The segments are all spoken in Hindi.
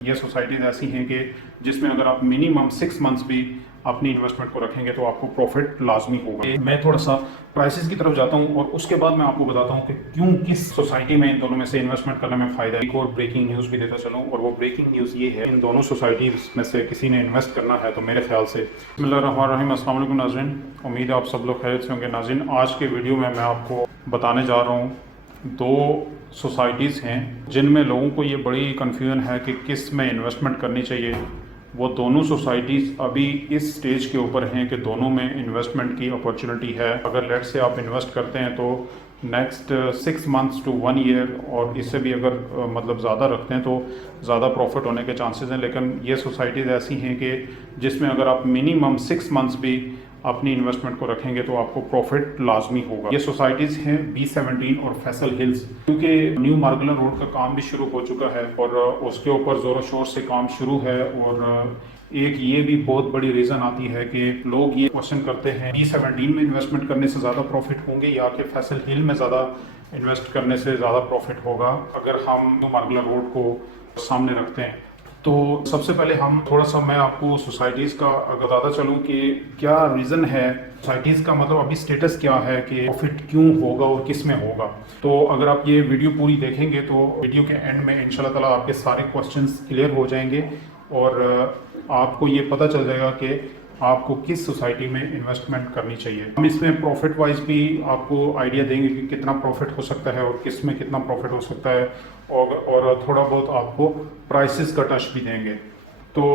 ये सोसाइटीज़ ऐसी हैं कि जिसमें अगर आप मिनिमम 6 मंथ्स भी अपनी इन्वेस्टमेंट को रखेंगे तो आपको प्रॉफिट लाजमी होगा। मैं थोड़ा सा प्राइसेस की तरफ जाता हूँ और उसके बाद मैं आपको बताता हूँ कि क्यों किस सोसाइटी में इन दोनों में से इन्वेस्टमेंट करने में फ़ायदा है। एक और ब्रेकिंग न्यूज़ भी देता चलूँ, और वो ब्रेकिंग न्यूज़ ये है, इन दोनों सोसाइटीज़ में से किसी ने इन्वेस्ट करना है तो मेरे ख्याल से बिस्मिल्लाहिर्रहमानिर्रहीम, अस्सलाम वालेकुम नाज़रीन, उम्मीद है आप सब लोग खैरियत से होंगे। नाज़रीन, आज के वीडियो में मैं आपको बताने जा रहा हूँ दो सोसाइटीज़ हैं जिनमें लोगों को ये बड़ी कन्फ्यूजन है कि किस में इन्वेस्टमेंट करनी चाहिए। वो दोनों सोसाइटीज़ अभी इस स्टेज के ऊपर हैं कि दोनों में इन्वेस्टमेंट की अपॉर्चुनिटी है। अगर लेट से आप इन्वेस्ट करते हैं तो नेक्स्ट 6 मंथ्स टू 1 ईयर और इससे भी अगर मतलब ज़्यादा रखते हैं तो ज़्यादा प्रॉफिट होने के चांसेस हैं। लेकिन ये सोसाइटीज़ ऐसी हैं कि जिसमें अगर आप मिनिमम 6 मंथ्स भी अपनी इन्वेस्टमेंट को रखेंगे तो आपको प्रॉफिट लाजमी होगा। ये सोसाइटीज़ हैं B17 और फैसल हिल्स। क्योंकि न्यू मार्गलन रोड का काम भी शुरू हो चुका है और उसके ऊपर ज़ोरों शोर से काम शुरू है। और एक ये भी बहुत बड़ी रीज़न आती है कि लोग ये क्वेश्चन करते हैं B17 में इन्वेस्टमेंट करने से ज़्यादा प्रॉफिट होंगे या कि फैसल हिल में ज़्यादा इन्वेस्ट करने से ज़्यादा प्रॉफिट होगा अगर हम न्यू मार्गलन रोड को सामने रखते हैं। तो सबसे पहले हम थोड़ा सा मैं आपको सोसाइटीज़ का बताता चलूँ कि क्या रीज़न है सोसाइटीज़ का, मतलब अभी स्टेटस क्या है कि प्रॉफिट क्यों होगा और किस में होगा। तो अगर आप ये वीडियो पूरी देखेंगे तो वीडियो के एंड में इंशाल्लाह ताला आपके सारे क्वेश्चंस क्लियर हो जाएंगे और आपको ये पता चल जाएगा कि आपको किस सोसाइटी में इन्वेस्टमेंट करनी चाहिए। हम इसमें प्रॉफिट वाइज भी आपको आइडिया देंगे कि कितना प्रॉफिट हो सकता है और किस में कितना प्रॉफिट हो सकता है, और थोड़ा बहुत आपको प्राइसेस का टच भी देंगे। तो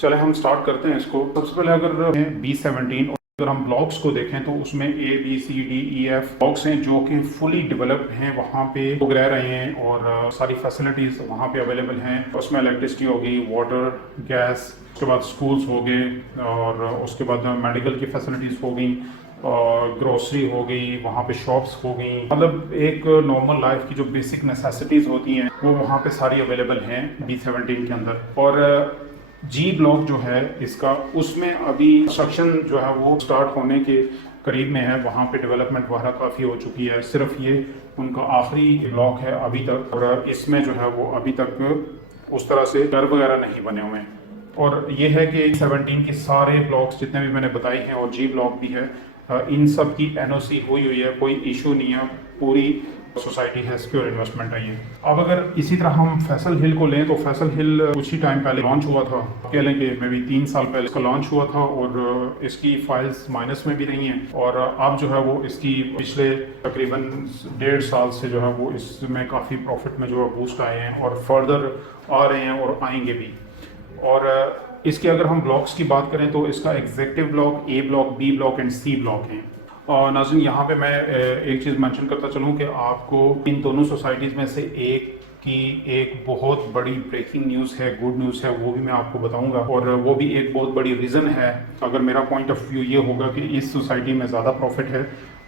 चले हम स्टार्ट करते हैं इसको। सबसे पहले अगर B17 अगर हम ब्लॉक्स को देखें तो उसमें ABCDEF ब्लॉक्स हैं जो कि फुली डेवलप्ड हैं। वहाँ पे लोग रह रहे हैं और सारी फैसिलिटीज़ वहाँ पे अवेलेबल हैं। उसमें इलेक्ट्रिसिटी होगी, वाटर, गैस, उसके बाद स्कूल्स हो गए और उसके बाद मेडिकल की फैसिलिटीज़ हो गई और ग्रोसरी हो गई, वहाँ पे शॉप्स हो गई। मतलब एक नॉर्मल लाइफ की जो बेसिक नेसेसिटीज़ होती हैं वो वहाँ पे सारी अवेलेबल हैं B17 के अंदर। और G ब्लॉक जो है इसका, उसमें अभी कंस्ट्रक्शन जो है वो स्टार्ट होने के करीब में है। वहाँ पे डेवलपमेंट वगैरह काफ़ी हो चुकी है। सिर्फ ये उनका आखिरी ब्लॉक है अभी तक और इसमें जो है वो अभी तक उस तरह से घर वगैरह नहीं बने हुए हैं। और ये है कि 17 के सारे ब्लॉक्स जितने भी मैंने बताए हैं और G ब्लॉक भी है, इन सब की NOC हुई है, कोई इशू नहीं है। पूरी सोसाइटी है सिक्योर इन्वेस्टमेंट है ये। अब अगर इसी तरह हम फैसल हिल को लें तो फैसल हिल कुछ ही टाइम पहले लॉन्च हुआ था, कह लें कि मे बी 3 साल पहले इसका लॉन्च हुआ था और इसकी फाइल्स माइनस में भी रही हैं। और अब जो है वो इसकी पिछले तकरीबन 1.5 साल से जो है वो इसमें काफ़ी प्रॉफिट में जो है बूस्ट आए हैं और फर्दर आ रहे हैं और आएंगे भी। और इसके अगर हम ब्लॉक्स की बात करें तो इसका executive block, A block, B block and C block हैं। और नाज़रीन, यहाँ पे मैं एक चीज़ मेंशन करता चलूँ कि आपको इन दोनों सोसाइटीज़ में से एक बहुत बड़ी ब्रेकिंग न्यूज़ है, गुड न्यूज़ है, वो भी मैं आपको बताऊंगा। और वो भी एक बहुत बड़ी रीज़न है। अगर मेरा पॉइंट ऑफ व्यू ये होगा कि इस सोसाइटी में ज़्यादा प्रॉफिट है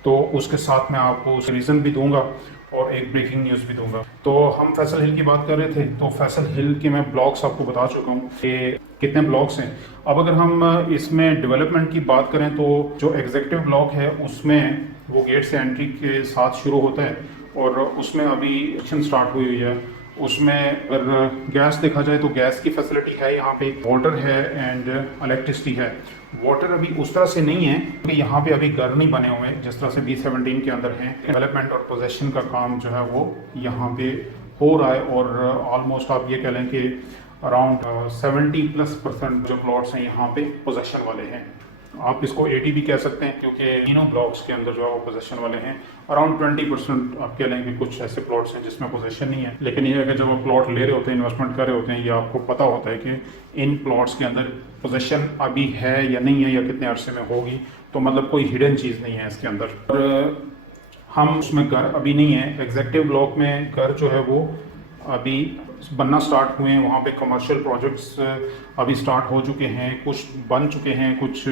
तो उसके साथ मैं आपको उस रीज़न भी दूंगा और एक ब्रेकिंग न्यूज़ भी दूंगा। तो हम फैसल हिल की बात कर रहे थे तो फैसल हिल के मैं ब्लॉक्स आपको बता चुका हूँ कि कितने ब्लॉक्स हैं। अब अगर हम इसमें डेवलपमेंट की बात करें तो जो एग्जीक्यूटिव ब्लॉक है उसमें वो गेट से एंट्री के साथ शुरू होता है और उसमें अभी एक्शन स्टार्ट हुई है। उसमें अगर गैस देखा जाए तो गैस की फैसिलिटी है, यहाँ पे वाटर है एंड इलेक्ट्रिसिटी है। वाटर अभी उस तरह से नहीं है क्योंकि यहाँ पे अभी घर नहीं बने हुए जिस तरह से B17 के अंदर हैं। डेवलपमेंट और पोजेशन का काम जो है वो यहाँ पे हो रहा है और ऑलमोस्ट आप ये कह लें कि अराउंड 70+% जो प्लॉट्स हैं यहाँ पे पोजेशन वाले हैं। आप इसको 80 भी कह सकते हैं क्योंकि तीनों ब्लॉक्स के अंदर जो है वो पोजेशन वाले हैं। अराउंड 20% आप कह लें कि कुछ ऐसे प्लॉट्स हैं जिसमें पोजेशन नहीं है। लेकिन ये है कि जब आप प्लॉट ले रहे होते हैं, इन्वेस्टमेंट कर रहे होते हैं, ये आपको पता होता है कि इन प्लॉट्स के अंदर पोजेशन अभी है या नहीं है या कितने अरसे में होगी। तो मतलब कोई हिडन चीज़ नहीं है इसके अंदर। और हम उसमें घर अभी नहीं है। एग्जीक्यूटिव ब्लॉक में घर जो है वो अभी बनना स्टार्ट हुए हैं। वहाँ पे कमर्शियल प्रोजेक्ट्स अभी स्टार्ट हो चुके हैं, कुछ बन चुके हैं, कुछ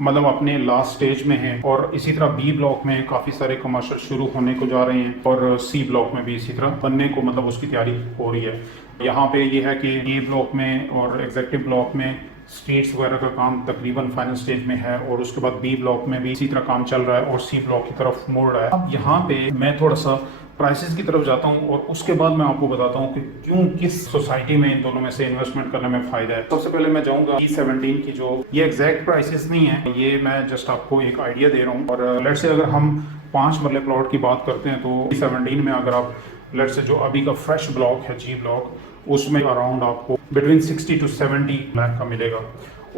मतलब अपने लास्ट स्टेज में हैं। और इसी तरह B ब्लॉक में काफ़ी सारे कमर्शियल शुरू होने को जा रहे हैं और C ब्लॉक में भी इसी तरह बनने को मतलब उसकी तैयारी हो रही है। यहाँ पे ये है कि A ब्लॉक में और एग्जीक्यूटिव ब्लॉक में स्ट्रीट्स वगैरह का काम तकरीबन फाइनल स्टेज में है और उसके बाद B ब्लॉक में भी इसी तरह काम चल रहा है और C ब्लॉक की तरफ मुड़ रहा है। अब यहाँ पे मैं थोड़ा सा प्राइसेस की तरफ जाता हूँ और उसके बाद मैं आपको बताता हूँ कि क्यों किस सोसाइटी में इन दोनों में से इन्वेस्टमेंट करने में फ़ायदा है। सबसे पहले मैं जाऊँगा E17 की, जो ये एग्जैक्ट प्राइसेस नहीं है, ये मैं जस्ट आपको एक आइडिया दे रहा हूँ। और लेट्स से अगर हम 5 मरले प्लॉट की बात करते हैं तो E17 में अगर आप लेट्स से जो अभी का फ्रेश ब्लॉक है G ब्लॉक, उसमें अराउंड आपको बिटवीन 60 to 70 लाख का मिलेगा।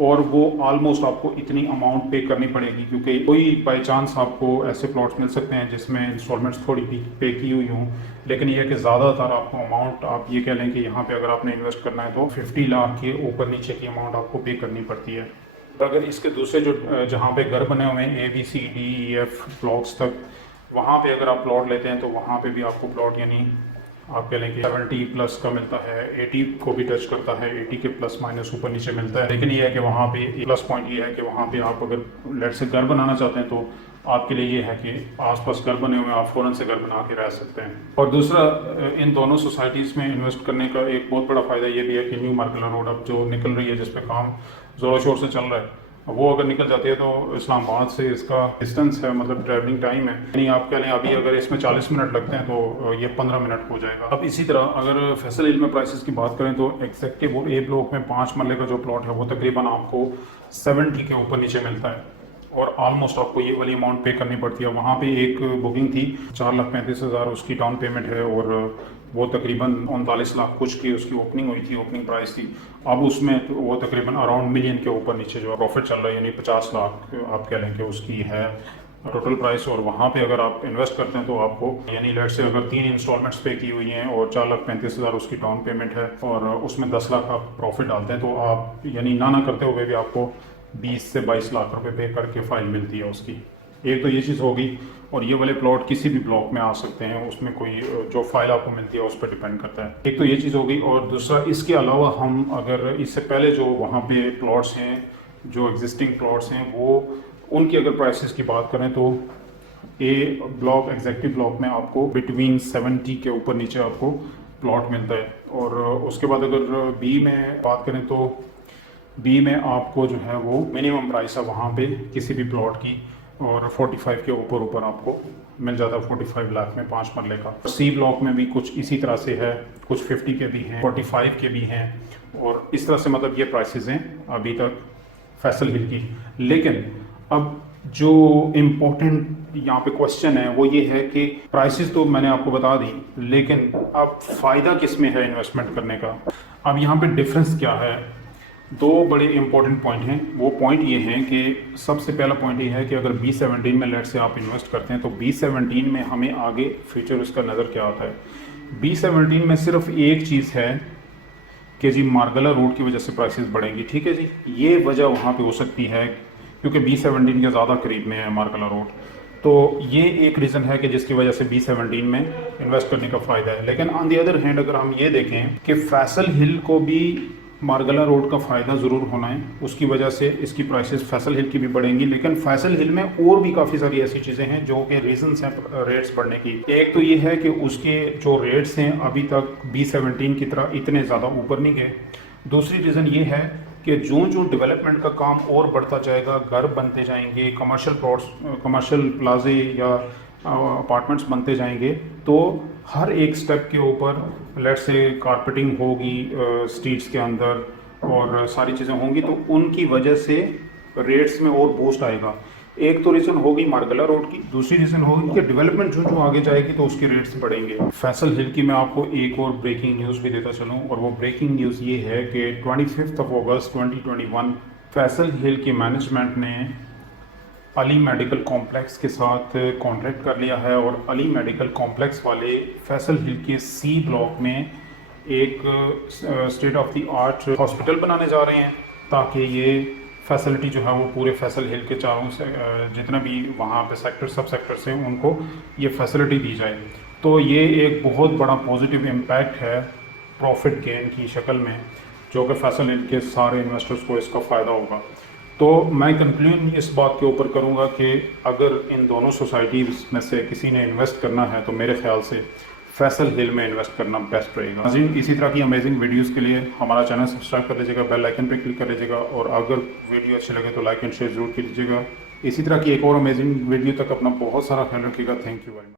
और वो ऑलमोस्ट आपको इतनी अमाउंट पे करनी पड़ेगी, क्योंकि कोई बाय चांस आपको ऐसे प्लॉट्स मिल सकते हैं जिसमें इंस्टॉलमेंट्स थोड़ी पे की हुई हों, लेकिन ये है कि ज़्यादातर आपको अमाउंट, आप ये कह लें कि यहाँ पे अगर आपने इन्वेस्ट करना है तो 50 लाख के ऊपर नीचे की अमाउंट आपको पे करनी पड़ती है। अगर इसके दूसरे जो जहाँ पे घर बने हुए हैं ABCDEF ब्लॉक्स तक, वहाँ पे अगर आप प्लॉट लेते हैं तो वहाँ पे भी आपको प्लॉट यानी आप कह लें कि 70 प्लस का मिलता है, 80 को भी टच करता है, 80 के प्लस माइनस ऊपर नीचे मिलता है। लेकिन ये है कि वहाँ पे प्लस पॉइंट ये है कि वहाँ पे आप अगर लेट से घर बनाना चाहते हैं तो आपके लिए ये है कि आसपास घर बने हुए आप फ़ौरन से घर बना के रह सकते हैं। और दूसरा, इन दोनों सोसाइटीज़ में इन्वेस्ट करने का एक बहुत बड़ा फ़ायदा ये भी है कि न्यू मार्केला रोड अब जो निकल रही है, जिस पे काम ज़ोरों शोर से चल रहा है, वो अगर निकल जाती है तो इस्लामाबाद से इसका डिस्टेंस है, मतलब ट्रैवलिंग टाइम है, यानी आप कह लें अभी अगर इसमें 40 मिनट लगते हैं तो ये 15 मिनट हो जाएगा। अब इसी तरह अगर फैसल हिल में प्राइसेस की बात करें तो एग्जैक्टिव A ब्लॉक में 5 मरले का जो प्लॉट है वो तकरीबन आपको 70 के ऊपर नीचे मिलता है और ऑलमोस्ट आपको ये वाली अमाउंट पे करनी पड़ती है। वहाँ पे एक बुकिंग थी 4,35,000 उसकी डाउन पेमेंट है और वो तकरीबन 39 लाख कुछ की उसकी ओपनिंग हुई थी, ओपनिंग प्राइस थी। अब उसमें तो वो तकरीबन अराउंड मिलियन के ऊपर नीचे जो प्रॉफिट चल रहा है, यानी 50 लाख आप कह लें कि उसकी है टोटल प्राइस। और वहाँ पे अगर आप इन्वेस्ट करते हैं तो आपको यानी लेट से अगर 3 इंस्टॉलमेंट्स पे की हुई हैं और 4,35,000 उसकी डाउन पेमेंट है और उसमें 10 लाख आप प्रॉफिट डालते हैं तो आप यानी ना करते हुए भी आपको 20 से 22 लाख रुपए पे करके फाइल मिलती है उसकी। एक तो ये चीज़ होगी, और ये वाले प्लॉट किसी भी ब्लॉक में आ सकते हैं, उसमें कोई जो फाइल आपको मिलती है उस पर डिपेंड करता है। एक तो ये चीज़ होगी, और दूसरा इसके अलावा हम अगर इससे पहले जो वहाँ पे प्लॉट्स हैं, जो एग्जिस्टिंग प्लॉट्स हैं, वो उनकी अगर प्राइसेस की बात करें तो A ब्लॉक एग्जेक्टिव ब्लॉक में आपको बिटवीन 70 के ऊपर नीचे आपको प्लॉट मिलता है। और उसके बाद अगर B में बात करें तो B में आपको जो है वो मिनिमम प्राइस है वहाँ पे किसी भी प्लॉट की, और 45 के ऊपर आपको मिल जाता है 45 लाख में 5 मरले का। C ब्लॉक में भी कुछ इसी तरह से है, कुछ 50 के भी हैं, 45 के भी हैं, और इस तरह से मतलब ये प्राइसेस हैं अभी तक फैसल हिल की। लेकिन अब जो इम्पोर्टेंट यहाँ पे क्वेश्चन है वो ये है कि प्राइसेस तो मैंने आपको बता दी, लेकिन अब फ़ायदा किस में है इन्वेस्टमेंट करने का। अब यहाँ पे डिफरेंस क्या है, दो बड़े इंपॉर्टेंट पॉइंट हैं। वो पॉइंट ये हैं कि सबसे पहला पॉइंट ये है कि अगर B17 में लेट से आप इन्वेस्ट करते हैं तो B17 में हमें आगे फ्यूचर उसका नज़र क्या आता है। B17 में सिर्फ एक चीज़ है कि जी मार्गला रोड की वजह से प्राइसेस बढ़ेंगी, ठीक है जी, ये वजह वहाँ पे हो सकती है क्योंकि B17 के ज़्यादा करीब में है मार्गला रोड, तो ये एक रीज़न है कि जिसकी वजह से B17 में इन्वेस्ट करने का फ़ायदा है। लेकिन ऑन दी अदर हैंड अगर हम ये देखें कि फैसल हिल को भी मार्गला रोड का फ़ायदा ज़रूर होना है, उसकी वजह से इसकी प्राइसेस फैसल हिल की भी बढ़ेंगी। लेकिन फैसल हिल में और भी काफ़ी सारी ऐसी चीज़ें हैं जो कि रीज़न्स हैं रेट्स बढ़ने की। एक तो ये है कि उसके जो रेट्स हैं अभी तक B17 की तरह इतने ज़्यादा ऊपर नहीं गए। दूसरी रीज़न ये है कि जो डेवलपमेंट का काम और बढ़ता जाएगा, घर बनते जाएंगे, कमर्शियल प्लॉट्स, कमर्शियल प्लाजे या अपार्टमेंट्स बनते जाएंगे, तो हर एक स्टेप के ऊपर लेट से कारपेटिंग होगी स्ट्रीट्स के अंदर और सारी चीज़ें होंगी, तो उनकी वजह से रेट्स में और बूस्ट आएगा। एक तो रीज़न होगी मार्गला रोड की, दूसरी रीज़न होगी कि डेवलपमेंट जो आगे जाएगी तो उसके रेट्स बढ़ेंगे। फैसल हिल की मैं आपको एक और ब्रेकिंग न्यूज़ भी देता चलूँ, और वो ब्रेकिंग न्यूज़ ये है कि 25 अगस्त 2021 फैसल हिल की मैनेजमेंट ने अली मेडिकल कॉम्प्लेक्स के साथ कॉन्ट्रैक्ट कर लिया है, और अली मेडिकल कॉम्प्लेक्स वाले फैसल हिल के C ब्लॉक में एक state of the art hospital बनाने जा रहे हैं, ताकि ये फैसिलिटी जो है वो पूरे फैसल हिल के चारों से जितना भी वहाँ पे सेक्टर सब सेक्टर्स हैं उनको ये फैसिलिटी दी जाए। तो ये एक बहुत बड़ा पॉजिटिव इम्पैक्ट है प्रॉफिट गेन की शक्ल में, जो कि फैसल हिल के सारे इन्वेस्टर्स को इसका फ़ायदा होगा। तो मैं कंक्लूजन इस बात के ऊपर करूँगा कि अगर इन दोनों सोसाइटीज़ में से किसी ने इन्वेस्ट करना है तो मेरे ख्याल से फैसल हिल में इन्वेस्ट करना बेस्ट रहेगा। इसी तरह की अमेजिंग वीडियोस के लिए हमारा चैनल सब्सक्राइब कर लीजिएगा, बेल आइकन पर क्लिक कर लीजिएगा, और अगर वीडियो अच्छी लगे तो लाइक एंड शेयर जरूर कीजिएगा। इसी तरह की एक और अमेजिंग वीडियो तक अपना बहुत सारा ख्याल रखिएगा। Thank you very much.